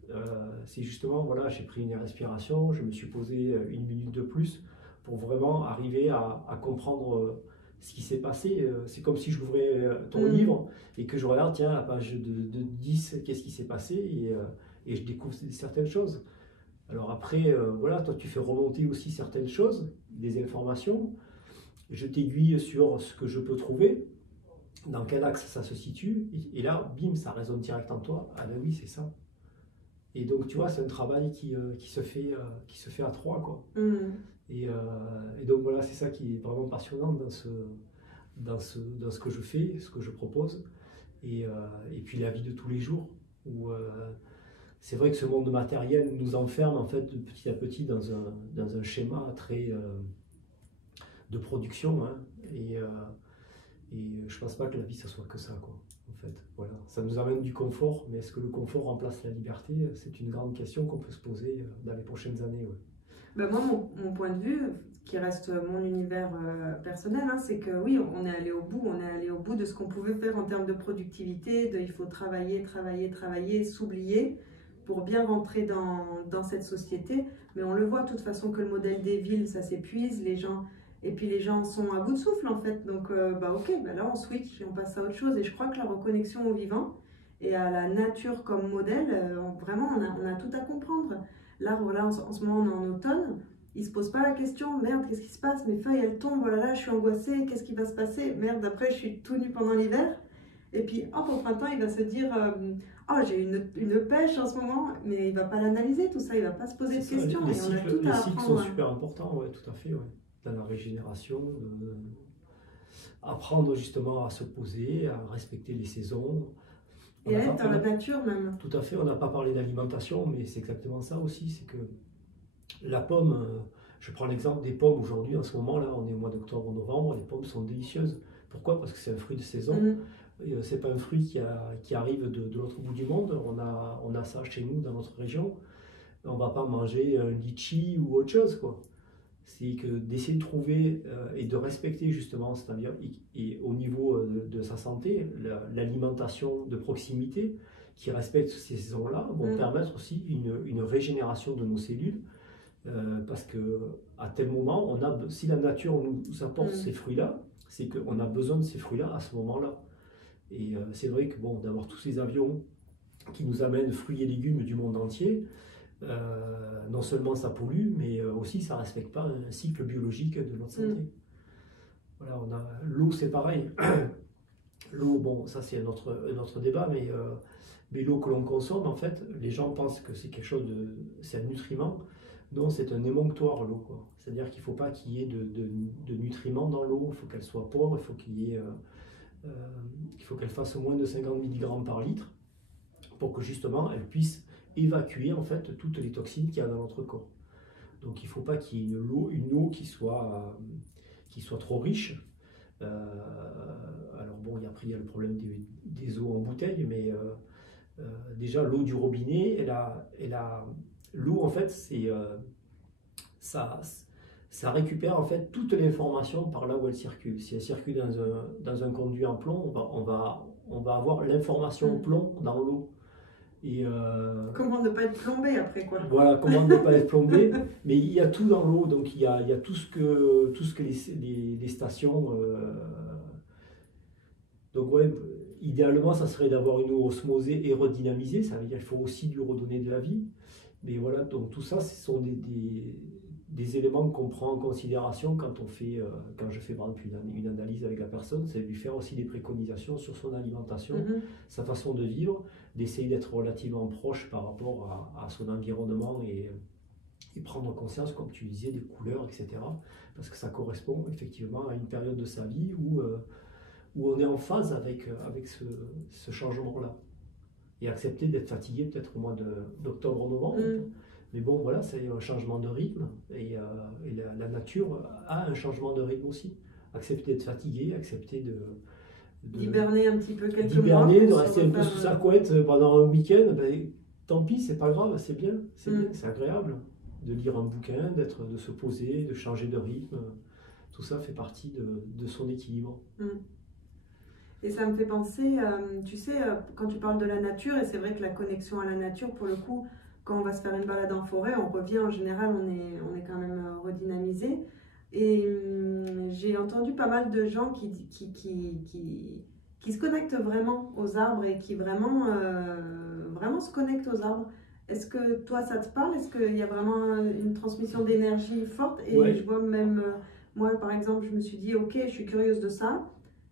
c'est justement, voilà, j'ai pris une respiration, je me suis posé 1 minute de plus pour vraiment arriver à comprendre ce qui s'est passé. C'est comme si j'ouvrais ton livre et que je regarde, tiens, à la page de 10, qu'est-ce qui s'est passé et je découvre certaines choses. Alors après, voilà, toi tu fais remonter aussi certaines choses, des informations. Je t'aiguille sur ce que je peux trouver, dans quel axe ça se situe, et là, bim, ça résonne direct en toi. Ah ben oui, c'est ça. Et donc, tu vois, c'est un travail qui se fait à trois, quoi. Et donc voilà, c'est ça qui est vraiment passionnant dans ce que je fais, ce que je propose, et puis la vie de tous les jours, où c'est vrai que ce monde matériel nous enferme en fait petit à petit dans un schéma très de production, hein, et je pense pas que la vie ça soit que ça quoi. En fait, voilà, ça nous amène du confort, mais est-ce que le confort remplace la liberté? C'est une grande question qu'on peut se poser dans les prochaines années. Ouais. Ben moi, mon point de vue, qui reste mon univers personnel, hein, c'est que oui, on est allé au bout de ce qu'on pouvait faire en termes de productivité, il faut travailler, travailler, travailler, s'oublier pour bien rentrer dans cette société. Mais on le voit de toute façon que le modèle des villes, ça s'épuise, les gens sont à bout de souffle en fait. Donc ok, là on switch et on passe à autre chose. Et je crois que la reconnexion au vivant et à la nature comme modèle, vraiment on a tout à comprendre. Là, voilà, en ce moment, on est en automne. Il ne se pose pas la question, merde, qu'est-ce qui se passe? Mes feuilles, elles tombent, voilà, je suis angoissée, qu'est-ce qui va se passer? Merde, après, je suis tout nue pendant l'hiver. Et puis, hop, au printemps, il va se dire, oh, j'ai une pêche en ce moment, mais il ne va pas l'analyser, tout ça, il ne va pas se poser de questions. Les cycles sont super importants, ouais, tout à fait, ouais. Dans la régénération, apprendre justement à se poser, à respecter les saisons. Et être dans la nature même. Tout à fait, on n'a pas parlé d'alimentation, mais c'est exactement ça aussi, c'est que la pomme, je prends l'exemple des pommes aujourd'hui, en ce moment là, on est au mois d'octobre, novembre, les pommes sont délicieuses. Pourquoi? Parce que c'est un fruit de saison, c'est pas un fruit qui arrive de l'autre bout du monde, on a ça chez nous, dans notre région, on va pas manger un litchi ou autre chose, quoi. C'est que d'essayer de trouver et de respecter justement, c'est-à-dire et au niveau de sa santé, l'alimentation de proximité qui respecte ces saisons-là vont permettre aussi une régénération de nos cellules parce que à tel moment, si la nature nous apporte ces fruits-là, c'est qu'on a besoin de ces fruits-là à ce moment-là. Et c'est vrai que bon, d'avoir tous ces avions qui nous amènent fruits et légumes du monde entier, non seulement ça pollue, mais aussi ça ne respecte pas un cycle biologique de notre santé. Voilà, l'eau, c'est pareil. L'eau, bon, ça c'est un autre débat, mais l'eau que l'on consomme, en fait, les gens pensent que c'est quelque chose c'est un nutriment. Non, c'est un émonctoire l'eau, quoi. C'est-à-dire qu'il ne faut pas qu'il y ait de nutriments dans l'eau, il faut qu'elle soit pauvre, il faut il faut qu'elle fasse moins de 50 mg par litre pour que justement elle puisse évacuer en fait toutes les toxines qu'il y a dans notre corps. Donc il ne faut pas qu'il y ait une eau qui soit trop riche. Alors bon, après il y a le problème des eaux en bouteille, mais déjà l'eau du robinet, l'eau en fait ça, ça récupère en fait toute l'information par là où elle circule. Si elle circule dans un conduit en plomb, on va avoir l'information plomb dans l'eau. Et comment ne pas être plombé après, quoi. Voilà, comment ne pas être plombé. Mais il y a tout dans l'eau, donc il y a tout ce que les stations. Donc ouais, idéalement, ça serait d'avoir une eau osmosée et redynamisée. Ça veut dire qu'il faut aussi lui redonner de la vie. Mais voilà, donc tout ça, ce sont des éléments qu'on prend en considération quand je fais par exemple une analyse avec la personne, c'est de lui faire aussi des préconisations sur son alimentation, sa façon de vivre, d'essayer d'être relativement proche par rapport à son environnement et prendre conscience, comme tu disais, des couleurs, etc. Parce que ça correspond effectivement à une période de sa vie où on est en phase avec ce changement-là. Et accepter d'être fatigué peut-être au mois d'octobre-novembre. Mais bon, voilà, c'est un changement de rythme et la nature a un changement de rythme aussi. Accepter d'être fatigué, accepter d'hiberner un petit peu quelques mois. D'hiberner, de rester un peu sous sa couette pendant un week-end, ben, tant pis, c'est pas grave, c'est bien, c'est agréable de lire un bouquin, de se poser, de changer de rythme. Tout ça fait partie de son équilibre. Et ça me fait penser, tu sais, quand tu parles de la nature, et c'est vrai que la connexion à la nature, pour le coup, quand on va se faire une balade en forêt, on revient, en général, on est quand même redynamisé. Et j'ai entendu pas mal de gens qui se connectent vraiment aux arbres et qui vraiment se connectent aux arbres. Est-ce que toi, ça te parle? Est-ce qu'il y a vraiment une transmission d'énergie forte? Et ouais. Je vois même, moi, par exemple, je me suis dit, ok, je suis curieuse de ça.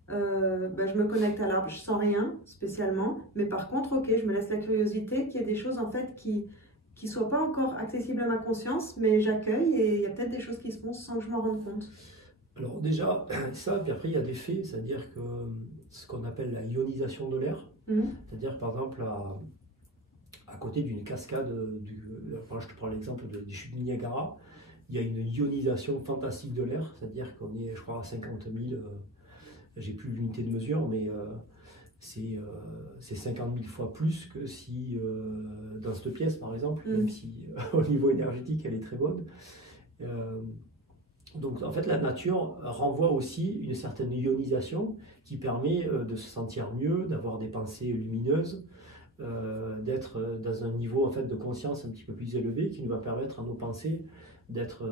Je me connecte à l'arbre, je sens rien spécialement, mais par contre, ok, je me laisse la curiosité qu'il y ait des choses en fait qui soient pas encore accessibles à ma conscience, mais j'accueille et il y a peut-être des choses qui se font sans que je m'en rende compte. Alors déjà, ça, puis après il y a des faits, c'est-à-dire que ce qu'on appelle la ionisation de l'air, c'est-à-dire par exemple à côté d'une cascade, je te prends l'exemple des chutes de Niagara, il y a une ionisation fantastique de l'air, c'est-à-dire qu'on est, je crois, à 50 000, j'ai plus l'unité de mesure, mais c'est 50 000 fois plus que si dans cette pièce, par exemple, même si au niveau énergétique, elle est très bonne. Donc en fait, la nature renvoie aussi une certaine ionisation qui permet de se sentir mieux, d'avoir des pensées lumineuses, d'être dans un niveau en fait, de conscience un petit peu plus élevé qui nous va permettre à nos pensées d'être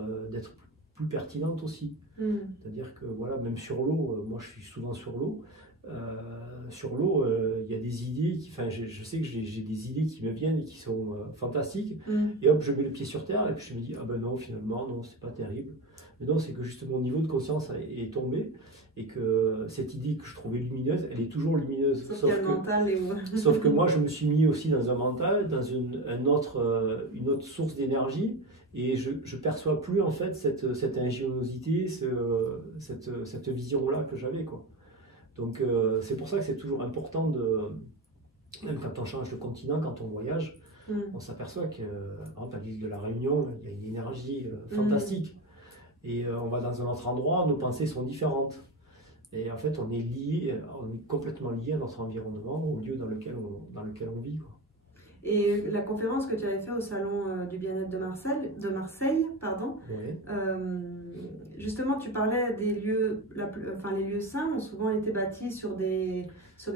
plus pertinentes aussi. C'est-à-dire que voilà, même sur l'eau, moi je suis souvent sur l'eau. Il y a des idées je sais que j'ai des idées qui me viennent et qui sont fantastiques, et hop, je mets le pied sur terre et puis je me dis ah ben non, finalement non, c'est pas terrible. Mais non, c'est que juste mon niveau de conscience est tombé et que cette idée que je trouvais lumineuse, elle est toujours lumineuse, sauf que moi je me suis mis aussi dans un mental, dans une autre source d'énergie, et je perçois plus en fait cette ingéniosité, cette vision là que j'avais, quoi. Donc c'est pour ça que c'est toujours important même quand on change de continent, quand on voyage, on s'aperçoit que, par exemple, à l'île de la Réunion, il y a une énergie fantastique. Et on va dans un autre endroit, nos pensées sont différentes. Et en fait, on est complètement lié à notre environnement, au lieu dans lequel on vit, quoi. Et la conférence que tu avais fait au salon du bien-être de Marseille, pardon, ouais. Justement, tu parlais des lieux, les lieux sains ont souvent été bâtis sur des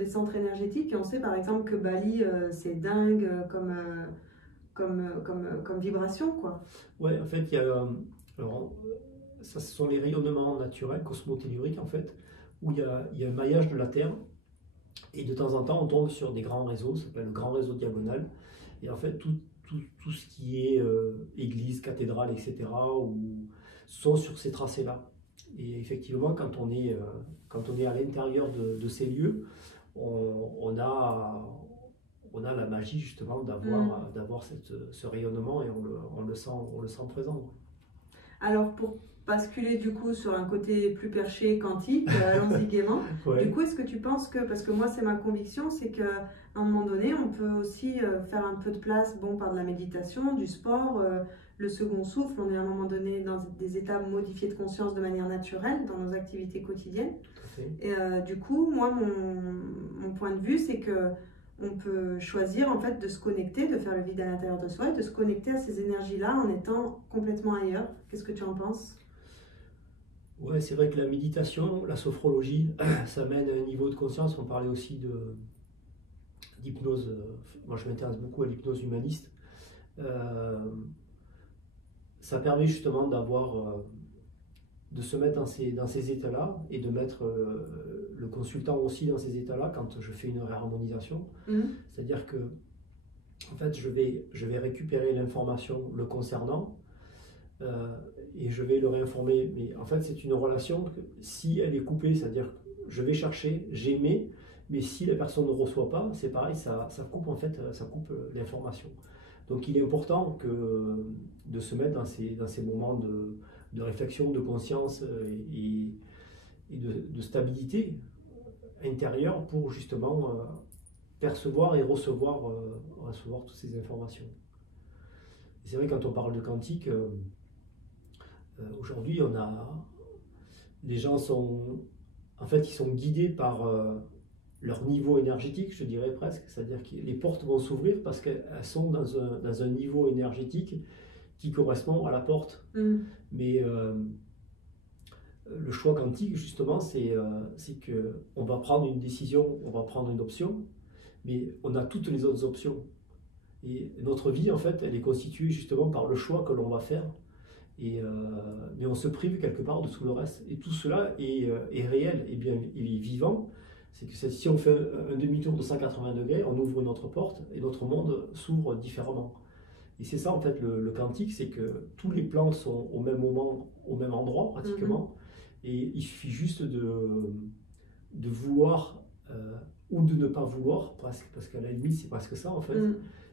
centres énergétiques, et on sait par exemple que Bali, c'est dingue comme vibration, quoi. Ouais, en fait, il y a, ça, ce sont les rayonnements naturels, cosmotelluriques, en fait, où il y a un maillage de la Terre. Et de temps en temps, on tombe sur des grands réseaux, ça s'appelle le grand réseau diagonal. Et en fait, tout ce qui est église, cathédrale, etc., sont sur ces tracés-là. Et effectivement, quand on est à l'intérieur de ces lieux, on on a la magie justement d'avoir ce rayonnement et on le sent présent. Alors pour basculer du coup sur un côté plus perché, quantique, allons-y gaiement. Ouais. Du coup, est-ce que tu penses que, parce que moi c'est ma conviction, c'est qu'à un moment donné, on peut aussi faire un peu de place, bon, par de la méditation, du sport, le second souffle, on est à un moment donné dans des états modifiés de conscience de manière naturelle dans nos activités quotidiennes. Tout à fait. Et du coup, moi, mon point de vue, c'est que on peut choisir en fait de se connecter, de faire le vide à l'intérieur de soi et de se connecter à ces énergies-là en étant complètement ailleurs. Qu'est-ce que tu en penses? Ouais, c'est vrai que la méditation, la sophrologie, ça mène à un niveau de conscience. On parlait aussi d'hypnose. Moi, je m'intéresse beaucoup à l'hypnose humaniste. Euh, Ça permet justement de se mettre dans ces états-là et de mettre le consultant aussi dans ces états-là quand je fais une réharmonisation. C'est-à-dire que en fait, je vais récupérer l'information le concernant et je vais le réinformer. Mais en fait, c'est une relation que si elle est coupée, c'est-à-dire que je vais chercher, j'émets, mais si la personne ne reçoit pas, c'est pareil, ça coupe en fait, ça coupe l'information. Donc il est important de se mettre dans ces moments de réflexion, de conscience et de stabilité intérieure pour justement percevoir et recevoir toutes ces informations. Et c'est vrai, quand on parle de quantique, aujourd'hui, les gens en fait, ils sont guidés par leur niveau énergétique, je dirais presque, c'est-à-dire que les portes vont s'ouvrir parce qu'elles sont dans un niveau énergétique qui correspond à la porte. Mais le choix quantique, justement, c'est qu'on va prendre une décision, on va prendre une option, mais on a toutes les autres options. Et notre vie, en fait, elle est constituée justement par le choix que l'on va faire. Mais on se prive quelque part de tout le reste. Et tout cela est réel, et bien, il est vivant. C'est que si on fait un demi-tour de 180 degrés, on ouvre une autre porte et notre monde s'ouvre différemment. Et c'est ça en fait le quantique, c'est que tous les plans sont au même moment, au même endroit pratiquement. Et il suffit juste de vouloir ou de ne pas vouloir, presque, parce qu'à la limite c'est presque ça en fait.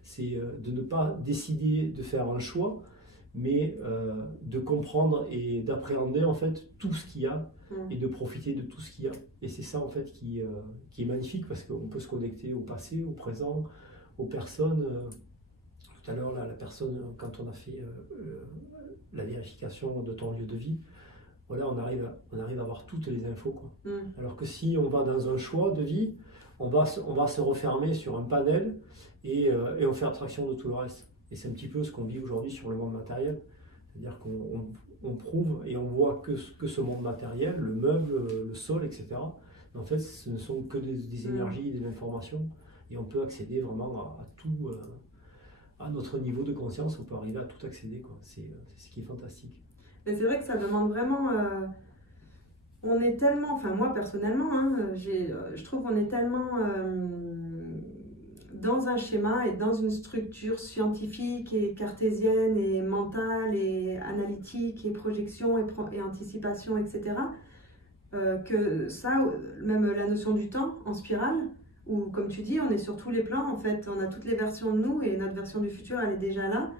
C'est de ne pas décider de faire un choix, mais de comprendre et d'appréhender en fait tout ce qu'il y a et de profiter de tout ce qu'il y a. Et c'est ça en fait qui est magnifique, parce qu'on peut se connecter au passé, au présent, aux personnes. Tout à l'heure, la personne, quand on a fait la vérification de ton lieu de vie, voilà, on arrive à avoir toutes les infos, quoi. Alors que si on va dans un choix de vie, on va se refermer sur un panel et on fait abstraction de tout le reste. Et c'est un petit peu ce qu'on vit aujourd'hui sur le monde matériel. C'est-à-dire qu'on prouve et on voit que ce monde matériel, le meuble, le sol, etc. Mais en fait, ce ne sont que des énergies, des informations. Et on peut accéder vraiment à tout, à notre niveau de conscience, on peut arriver à tout accéder, quoi. C'est ce qui est fantastique. Mais c'est vrai que ça demande vraiment... on est tellement... Enfin, moi, personnellement, hein, je trouve qu'on est tellement... dans un schéma et dans une structure scientifique et cartésienne et mentale et analytique et projection et anticipation, etc. Que ça, même la notion du temps en spirale, où comme tu dis, on est sur tous les plans, en fait, on a toutes les versions de nous et notre version du futur, elle est déjà là.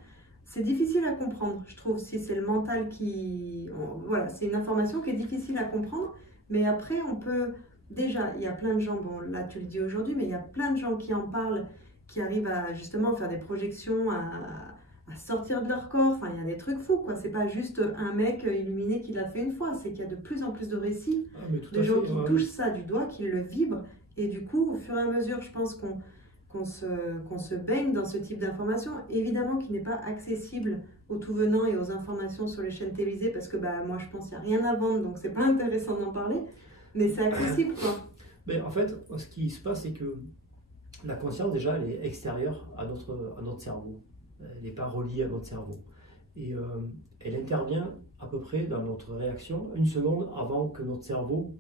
C'est difficile à comprendre, je trouve, si c'est le mental qui... Voilà, c'est une information qui est difficile à comprendre, mais après on peut... Déjà, il y a plein de gens, bon là tu le dis aujourd'hui, mais il y a plein de gens qui en parlent, qui arrivent à justement faire des projections, à sortir de leur corps. Enfin, il y a des trucs fous, quoi. C'est pas juste un mec illuminé qui l'a fait une fois, c'est qu'il y a de plus en plus de récits, de gens qui touchent ça du doigt, qui le vibrent. Et du coup, au fur et à mesure, je pense qu'on se baigne dans ce type d'information, évidemment qui n'est pas accessible aux tout-venants et aux informations sur les chaînes télévisées, parce que bah, moi je pense qu'il n'y a rien à vendre, donc c'est pas intéressant d'en parler. Mais c'est accessible, quoi. Mais en fait, ce qui se passe, c'est que la conscience, déjà, elle est extérieure à notre cerveau. Elle n'est pas reliée à notre cerveau. Et elle intervient à peu près dans notre réaction 1 seconde avant que notre cerveau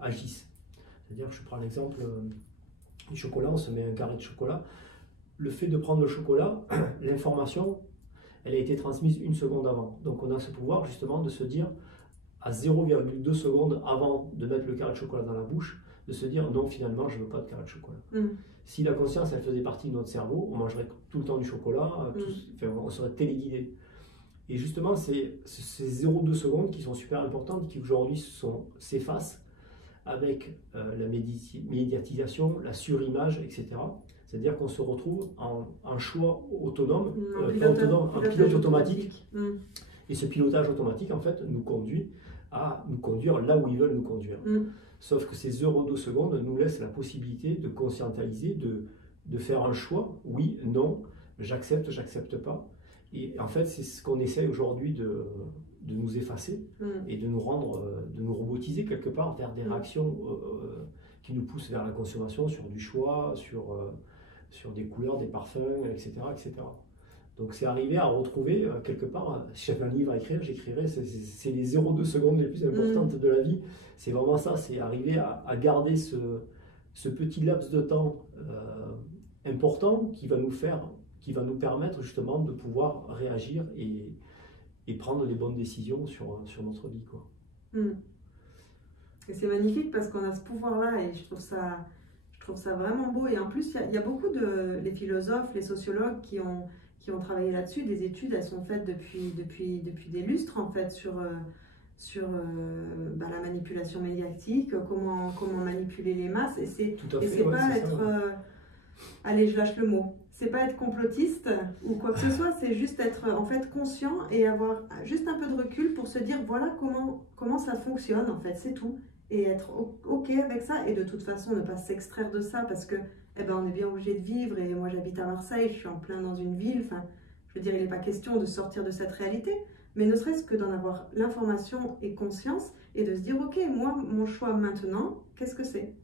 agisse. C'est-à-dire, je prends l'exemple du chocolat, on se met un carré de chocolat. Le fait de prendre le chocolat, l'information, elle a été transmise 1 seconde avant. Donc on a ce pouvoir justement de se dire... à 0,2 secondes avant de mettre le carré de chocolat dans la bouche, de se dire non, finalement, je ne veux pas de carré de chocolat. Si la conscience, elle faisait partie de notre cerveau, on mangerait tout le temps du chocolat, on serait téléguidé. Et justement, c'est ces 0,2 secondes qui sont super importantes, qui aujourd'hui s'effacent avec la médiatisation, la surimage, etc. C'est-à-dire qu'on se retrouve en choix autonome, un pilote automatique. Et ce pilotage automatique, en fait, nous conduit à nous conduire là où ils veulent nous conduire. Sauf que ces 0,2 secondes nous laissent la possibilité de conscientiser, de faire un choix, oui, non, j'accepte, j'accepte pas. Et en fait, c'est ce qu'on essaie aujourd'hui de nous effacer et de nous rendre, de nous robotiser quelque part vers des réactions qui nous poussent vers la consommation sur du choix, sur des couleurs, des parfums, etc. etc. Donc c'est arriver à retrouver quelque part, si j'avais un livre à écrire, j'écrirais, c'est les 0,2 secondes les plus importantes de la vie. C'est vraiment ça, c'est arriver à garder ce petit laps de temps important qui va nous permettre justement de pouvoir réagir et prendre les bonnes décisions sur notre vie, quoi. Et c'est magnifique parce qu'on a ce pouvoir-là et je trouve ça vraiment beau. Et en plus, il y a beaucoup les philosophes, les sociologues qui ont travaillé là-dessus. Des études, elles sont faites depuis des lustres, en fait, sur la manipulation médiatique, comment manipuler les masses. Et c'est pas être... allez, je lâche le mot. C'est pas être complotiste ou quoi que ce soit, c'est juste être en fait conscient et avoir juste un peu de recul pour se dire voilà comment ça fonctionne, en fait, c'est tout. Et être OK avec ça et de toute façon ne pas s'extraire de ça parce que on est bien obligé de vivre. Et moi j'habite à Marseille, je suis en plein dans une ville, enfin, je veux dire, il n'est pas question de sortir de cette réalité, mais ne serait-ce que d'en avoir l'information et conscience et de se dire ok, moi mon choix maintenant, qu'est-ce que c'est?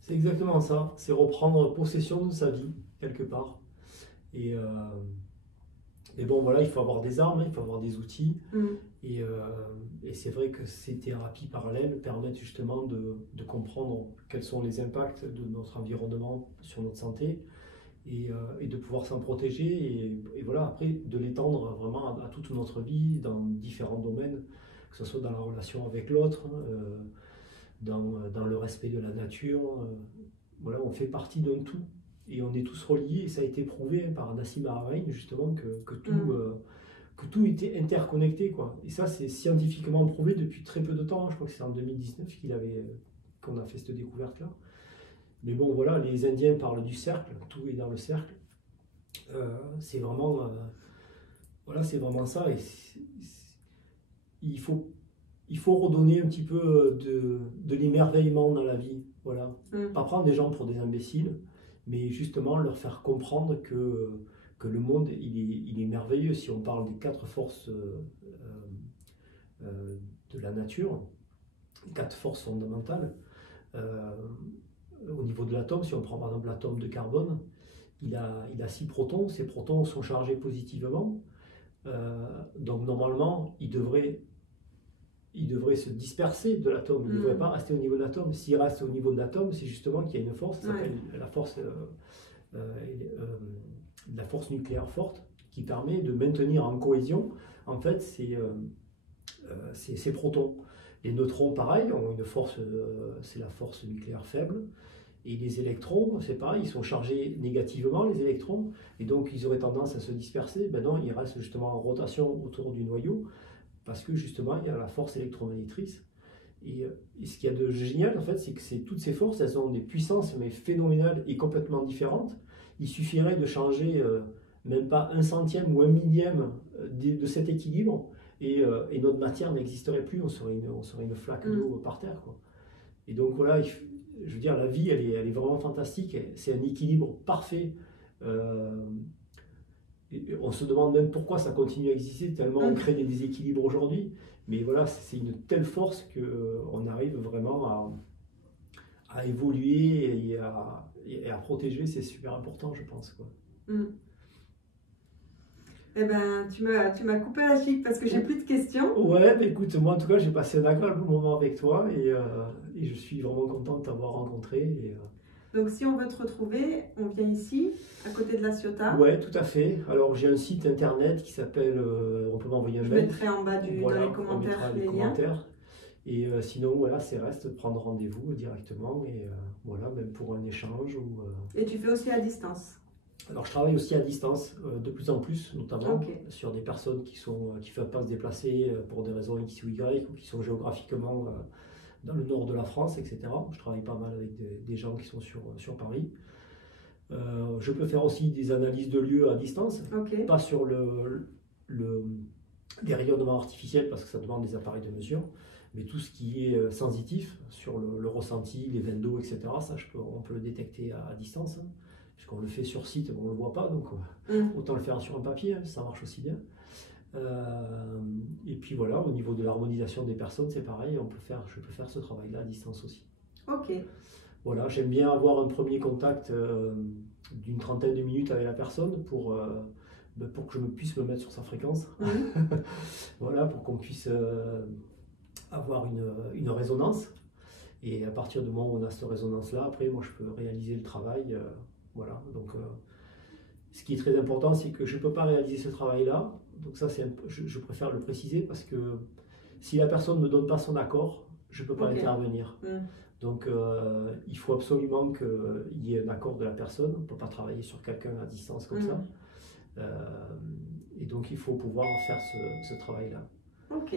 C'est exactement ça, c'est reprendre possession de sa vie quelque part. Et bon, voilà, il faut avoir des armes, il faut avoir des outils. Et c'est vrai que ces thérapies parallèles permettent justement de comprendre quels sont les impacts de notre environnement sur notre santé et de pouvoir s'en protéger. Et voilà, après, de l'étendre vraiment à toute notre vie dans différents domaines, que ce soit dans la relation avec l'autre, dans le respect de la nature. Voilà, on fait partie d'un tout. Et on est tous reliés, et ça a été prouvé par Nassim Haramein, justement, que tout était interconnecté, quoi. Et ça, c'est scientifiquement prouvé depuis très peu de temps. Je crois que c'est en 2019 qu'on a fait cette découverte-là. Mais bon, voilà, les Indiens parlent du cercle, tout est dans le cercle. C'est vraiment, voilà, c'est vraiment ça. Et il faut redonner un petit peu de l'émerveillement dans la vie. Voilà. Pas prendre des gens pour des imbéciles, mais justement leur faire comprendre que le monde, il est merveilleux. Si on parle des 4 forces de la nature, 4 forces fondamentales, au niveau de l'atome, si on prend par exemple l'atome de carbone, il a 6 protons, ces protons sont chargés positivement, donc normalement, il devrait se disperser de l'atome, il ne devrait pas rester au niveau de l'atome. S'il reste au niveau de l'atome, c'est justement qu'il y a une force, ça s'appelle la force nucléaire forte, qui permet de maintenir en cohésion, en fait, ces protons. Les neutrons, pareil, ont une force, c'est la force nucléaire faible. Et les électrons, c'est pareil, ils sont chargés négativement, les électrons, et donc ils auraient tendance à se disperser. Ben non, ils restent justement en rotation autour du noyau, parce que justement, il y a la force électromagnétrice. Et ce qu'il y a de génial, en fait, c'est que toutes ces forces, elles ont des puissances mais phénoménales et complètement différentes. Il suffirait de changer même pas 1/100e ou 1/1000e de cet équilibre, et notre matière n'existerait plus, on serait une flaque d'eau par terre, quoi. Et donc voilà, je veux dire, la vie, elle est vraiment fantastique, c'est un équilibre parfait. On se demande même pourquoi ça continue à exister, tellement on crée des déséquilibres aujourd'hui. Mais voilà, c'est une telle force qu'on arrive vraiment à évoluer et à protéger, c'est super important, je pense, quoi. Eh ben, tu m'as coupé la chic parce que j'ai plus de questions. Ouais, bah écoute, moi en tout cas, j'ai passé un agréable moment avec toi et je suis vraiment content de t'avoir rencontré. Donc, si on veut te retrouver, on vient ici, à côté de La Ciotat. Ouais, tout à fait. Alors, j'ai un site internet qui s'appelle, on peut m'envoyer un mail. Je mettrai en bas dans les commentaires les liens. Et sinon, voilà, c'est reste prendre rendez-vous directement et voilà, même pour un échange. Et tu fais aussi à distance? Alors, je travaille aussi à distance, de plus en plus, notamment Ok. sur des personnes qui ne peuvent pas se déplacer pour des raisons X ou Y ou qui sont géographiquement dans le nord de la France, etc. Je travaille pas mal avec des gens qui sont sur Paris. Je peux faire aussi des analyses de lieux à distance, Ok. pas sur les rayonnements artificiels parce que ça demande des appareils de mesure, mais tout ce qui est sensitif sur le ressenti, les veines d'eau, etc. Ça, on peut le détecter à distance, hein, puisqu'on le fait sur site, on ne le voit pas, donc autant le faire sur un papier, hein, ça marche aussi bien. Et puis voilà, au niveau de l'harmonisation des personnes, c'est pareil, je peux faire ce travail-là à distance aussi. Ok. Voilà, j'aime bien avoir un premier contact d'une trentaine de minutes avec la personne pour que je puisse me mettre sur sa fréquence. Voilà, pour qu'on puisse avoir une résonance. Et à partir du moment où on a cette résonance-là, après, moi, je peux réaliser le travail. Voilà, donc ce qui est très important, c'est que je ne peux pas réaliser ce travail-là. Donc ça, je préfère le préciser parce que si la personne ne me donne pas son accord, je ne peux pas intervenir. Donc il faut absolument qu'il y ait un accord de la personne. On ne peut pas travailler sur quelqu'un à distance comme ça. Et donc il faut pouvoir faire ce travail-là. Ok.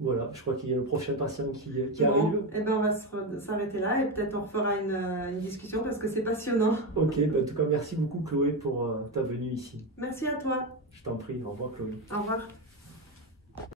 Voilà, je crois qu'il y a le prochain patient qui Bon, arrive. Eh ben on va s'arrêter là et peut-être on refera une discussion parce que c'est passionnant. Ok, ben en tout cas merci beaucoup Chloé pour ta venue ici. Merci à toi. Je t'en prie, au revoir Chloé. Au revoir.